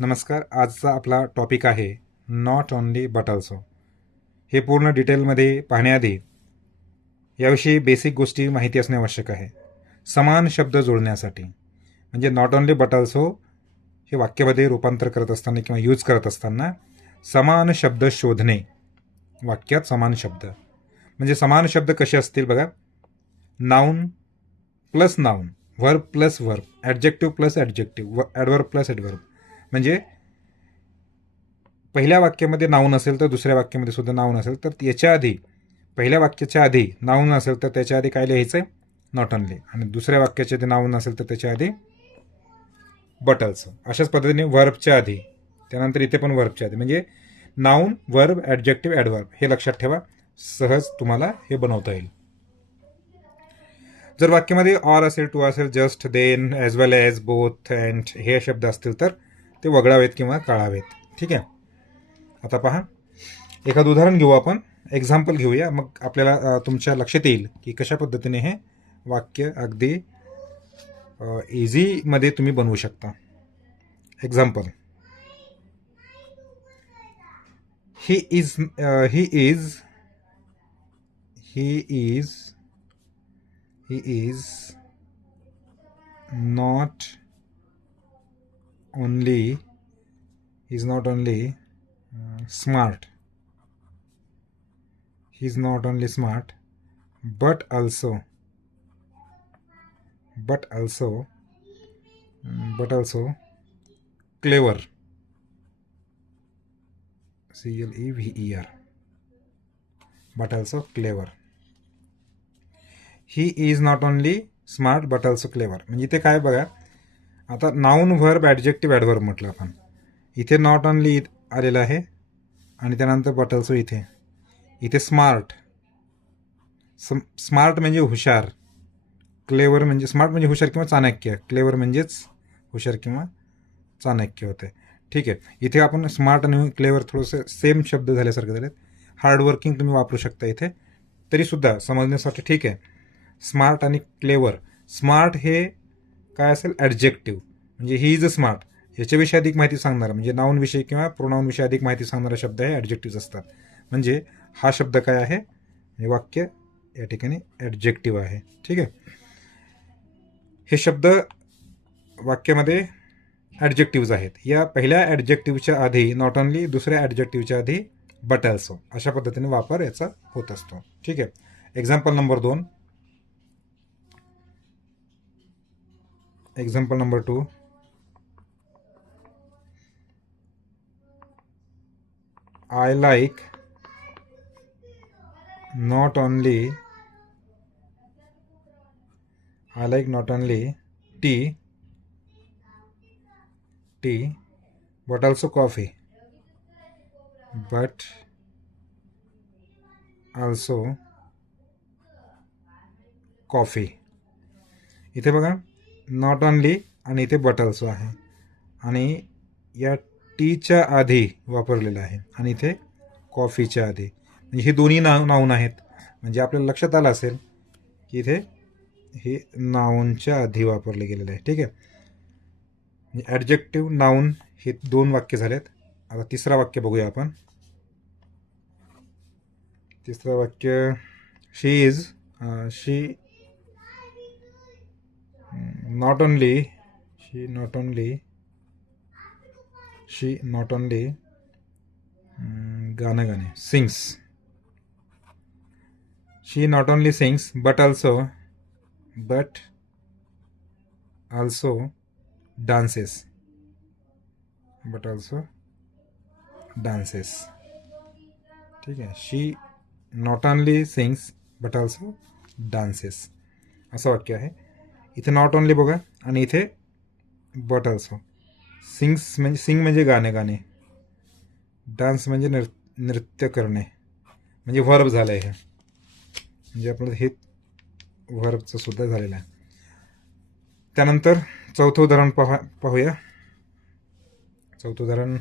नमस्कार. आजचा आपला टॉपिक आहे नॉट ओनली बट ऑल्सो. हे पूर्ण डिटेलमध्ये पाहण्याआधी याविषयी बेसिक गोष्टी माहिती असणे आवश्यक आहे. समान शब्द जोडण्यासाठी म्हणजे नॉट ओनली बट ऑल्सो हे वाक्यामध्ये रूपांतर करत असताना किंवा यूज करत असताना समान शब्द शोधणे. वाक्यात समान शब्द म्हणजे समान शब्द कसे असतील बघा. Noun plus noun, verb plus verb, adjective plus adjective, adverb plus adverb. म्हणजे पहिल्या वाक्यामध्ये नाऊन असेल तर दुसऱ्या वाक्यामध्ये सुद्धा नाऊन असेल तर याच्या आधी पहिल्या वाक्याच्या आधी नाऊन असेल तर त्याच्या आधी काय लिहायचं आहे? Not only. आणि दुसऱ्या वाक्याच्या आधी नाऊन असेल तर त्याच्या आधी बट ऑल्सो. अशाच पद्धतीने व्हर्बच्या आधी, त्यानंतर इथे पण व्हर्बच्या आधी, म्हणजे नाऊन, व्हर्ब, ॲडजेक्टिव्ह, ॲडवर्ब हे लक्षात ठेवा. सहज तुम्हाला हे बनवता येईल. जर वाक्यामध्ये ऑर असेल, टू असेल, just, then, as well as, both, and हे शब्द असतील तर ते वगळावेत किंवा काढावेत. ठीक आहे. आता पहा, एखादं उदाहरण घेऊ आपण, एक्झाम्पल घेऊया, मग आपल्याला तुमच्या लक्षात येईल की कशा पद्धतीने हे वाक्य अगदी इझीमध्ये तुम्ही बनवू शकता. Example, he is he is he is he is not only smart. He is not only smart, but also clever. CLEVER. But also clever. He is not only smart but also clever. म्हणजे इथे काय बघा, आता noun, verb, adjective, adverb म्हटलं आपण. इथे not only आलेलं आहे आणि त्यानंतर बट ऑल्सो इथे स्मार्ट. स्मार्ट म्हणजे हुशार, क्लेवर म्हणजे स्मार्ट म्हणजे हुशार किंवा चाणक्य, क्लेवर म्हणजेच हुशार किंवा चाणक्य होते. ठीक आहे. इथे आपण स्मार्ट आणि क्लेवर थोडंसं सेम शब्द झाल्यासारखे झालेत. हार्डवर्किंग तुम्ही वापरू शकता इथे, तरीसुद्धा समजण्यासाठी ठीक आहे. स्मार्ट आणि क्लेवर. स्मार्ट हे काय असेल? ॲडजेक्टिव्ह. म्हणजे ही इज अ स्मार्ट, याच्याविषयी अधिक माहिती सांगणारा, म्हणजे नाऊन विषयी किंवा प्रोनाऊन विषयी अधिक माहिती सांगणारा शब्द हे ॲडजेक्टिव्ह असतात. म्हणजे हा शब्द काय आहे? हे वाक्य या ठिकाणी ॲडजेक्टिव्ह आहे. ठीक आहे. हे शब्द वाक्यामध्ये ॲडजेक्टिव्ज आहेत. या पहिल्या ॲडजेक्टिव्हच्या आधी नॉट ओनली, दुसऱ्या ॲडजेक्टिव्हच्या आधी बट ऑल्सो, अशा पद्धतीने वापर याचा होत असतो. ठीक आहे. Example number 2. Example number 2. I like not only tea but also coffee. इथे बघा, नॉट ओनली आणि इथे बट ऑल्सो आहे आणि या टीच्या आधी वापरलेलं आहे आणि इथे कॉफीच्या आधी, म्हणजे हे दोन्ही नाऊन आहेत. म्हणजे आपल्याला लक्षात आलं असेल की इथे हे नाऊनच्या आधी वापरले गेलेलं आहे. ठीक आहे. म्हणजे ॲडजेक्टिव्ह, नाऊन हे 2 वाक्य झालेत. आता तिसरा वाक्य बघूया आपण. तिसरं वाक्य, शी नॉट ओनली गाणं गाणे, sings. She not only sings but also dances. ठीक आहे. She not only sings but also dances, असं वाक्य आहे. इथे नॉट ओनली बघा आणि इथे बट ऑल्सो. सिंग म्हणजे गाणे, डान्स म्हणजे नृत्य करणे, म्हणजे व्हर्ब झालं आहे. म्हणजे आपलं हे व्हर्बचं सुद्धा झालेलं आहे. त्यानंतर चौथं उदाहरण पाहूया. चौथं उदाहरण,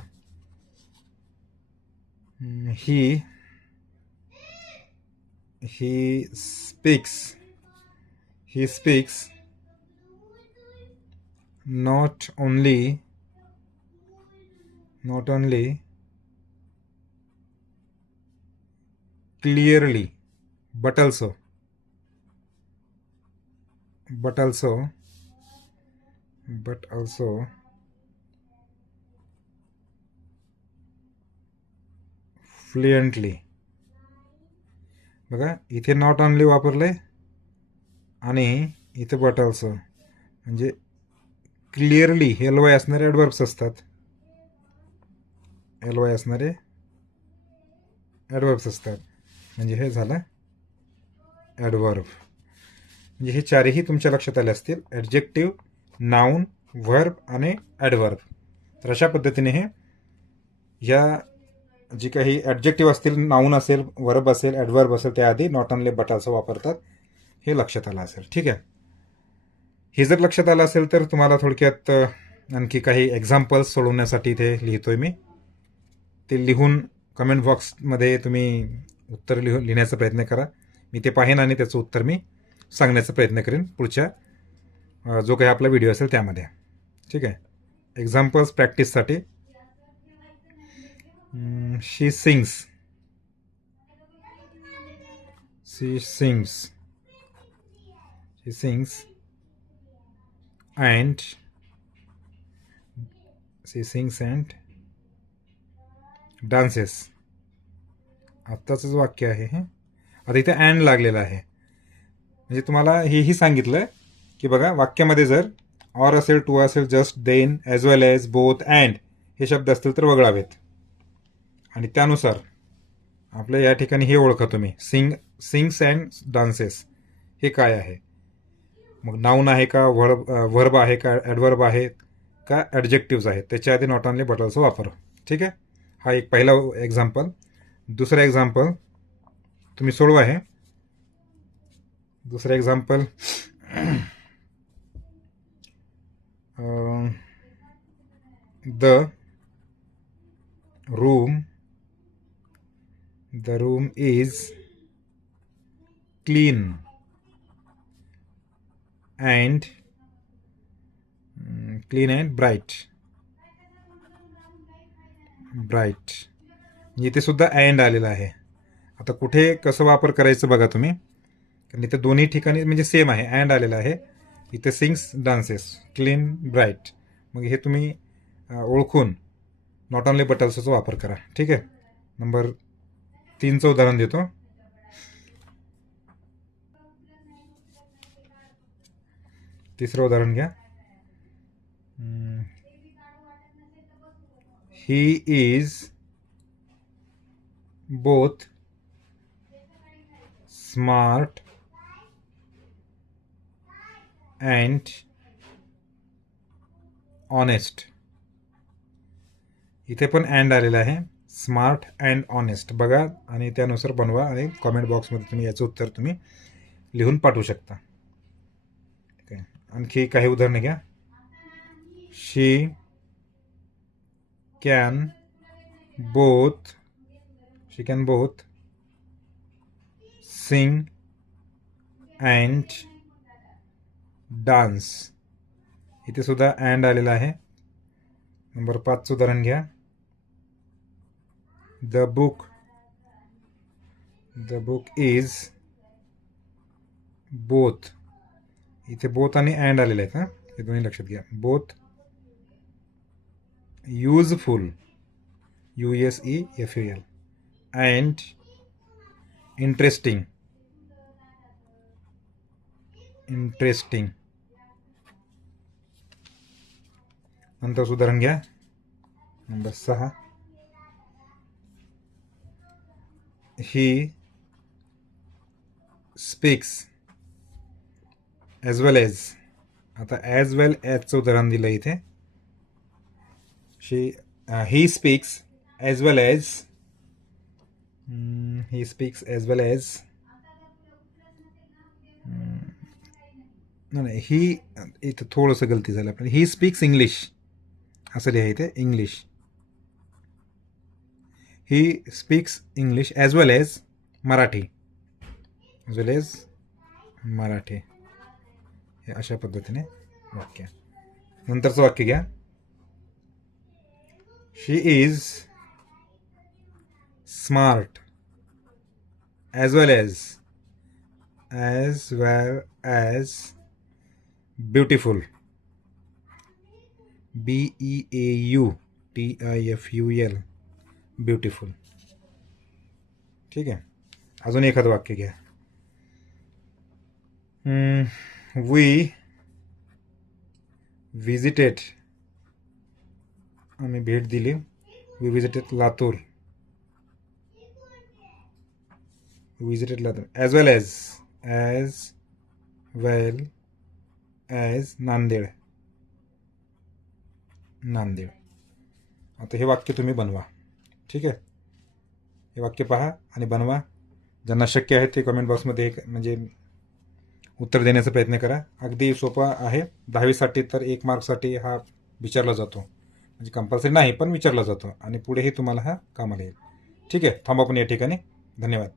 he speaks not only not only clearly but also fluently. बघा इथे नॉट ओनली वापरले आणि इथे बट ऑल्सो, म्हणजे क्लिअरली एल वाय असणारे ॲडवर्ब्स असतात. एल वाय असणारे ॲडवर्ब्स असतात, म्हणजे हे झालं ॲडवर्ब. म्हणजे हे चारही तुमच्या लक्षात आले असतील, ॲडजेक्टिव्ह, नाऊन, व्हर्ब आणि ॲडवर्ब. तर अशा पद्धतीने हे या जी काही ॲडजेक्टिव्ह असतील, नाऊन असेल, वर्ब असेल, ॲडवर्ब असेल, त्याआधी नॉट ओनली बट ऑल्सो वापरतात. हे लक्षात आलं असेल. ठीक आहे. हे जर लक्षात आलं असेल तर तुम्हाला थोडक्यात आणखी काही एक्झाम्पल्स सोडवण्यासाठी इथे लिहितोय मी. ते लिहून कमेंट बॉक्समध्ये तुम्ही उत्तर लिहिण्याचा प्रयत्न करा. मी ते पाहेन आणि त्याचं उत्तर मी सांगण्याचा प्रयत्न करेन पुढच्या जो काही आपला व्हिडिओ असेल त्यामध्ये. ठीक आहे. एक्झाम्पल्स प्रॅक्टिससाठी. She sings. She sings and dances. आत्ताच वाक्य आहे हे. आता इथे अँड लागलेलं आहे, म्हणजे तुम्हाला हेही सांगितलं की बघा वाक्यामध्ये जर ऑर असेल, टू असेल, just, then, as well as, both, and हे शब्द असतील तर वगळावेत. आणि त्यानुसार आपल्या या ठिकाणी हे ओळखा तुम्ही, सिंग्स अँड डान्सेस हे काय आहे. मग नाऊन आहे का, व्हर्ब आहे का, ॲडवर्ब आहे का, ॲडजेक्टिव्ज आहेत. त्याच्या आधी नॉट ओनली बट ऑल्सो वापर. ठीक आहे. हा एक पहिला एक्झाम्पल. दुसरा एक्झाम्पल तुम्ही सोडवा आहे. दुसरा example, the room is clean and bright. इथे सुद्धा अँड आलेला आहे. आता कुठे कसं वापर करायचं बघा तुम्ही, कारण इथे दोन्ही ठिकाणी म्हणजे सेम आहे, अँड आलेला आहे. इथे सिंग्स, डान्सेस, क्लीन, ब्राईट. मग हे तुम्ही ओळखून नॉट ओनली बट ऑल्सोचा वापर करा. ठीक आहे. नंबर 3चं उदाहरण देतो. तिसरं उदाहरण घ्या. He is both smart and honest. इथे पण अँड आलेला आहे, स्मार्ट अँड ऑनेस्ट. बघा आणि त्यानुसार बनवा आणि कॉमेंट बॉक्समध्ये तुम्ही याचं उत्तर तुम्ही लिहून पाठवू शकता. ठीक आहे. आणखी काही उदाहरणं घ्या. She can both sing and dance. इथे सुद्धा अँड आलेला आहे. नंबर 5चं उदाहरण घ्या. The book is both. इथे बोथ आणि अँड आलेले आहेत. हे दोन्ही लक्षात घ्या. Both useful, USEFUL, and interesting. नंतर उदाहरण घ्या. Number 6. He speaks as well as. आता ॲज वेल एजचं उदाहरण दिलं इथे. He speaks as well as. नाही, ही इथं थोडंसं गलती झालं पण ही स्पीक्स इंग्लिश असं लिहा इथे, English. He speaks English as well as Marathi. हे अशा पद्धतीने वाक्य. नंतरचं वाक्य घ्या. She is smart as well as beautiful. BEAUTIFUL beautiful. ठीक आहे. अजून एखादं वाक्य घ्या. वी विजिटेड, आम्ही भेट दिली. We visited Latur. Visited Latur as well as Nanded. Nanded. आता हे वाक्य तुम्ही बनवा. ठीक आहे. हे वाक्य पहा आणि बनवा. ज्यांना शक्य आहे ते कमेंट बॉक्समध्ये म्हणजे उत्तर देण्याचा प्रयत्न करा. अगदी सोपा आहे. 10वीसाठी तर 1 मार्कसाठी हा विचारला जातो. म्हणजे कंपल्सरी नाही पण विचारला जातो आणि पुढेही तुम्हाला हा कामाला येईल. ठीक आहे. थांबा आपण या ठिकाणी. धन्यवाद.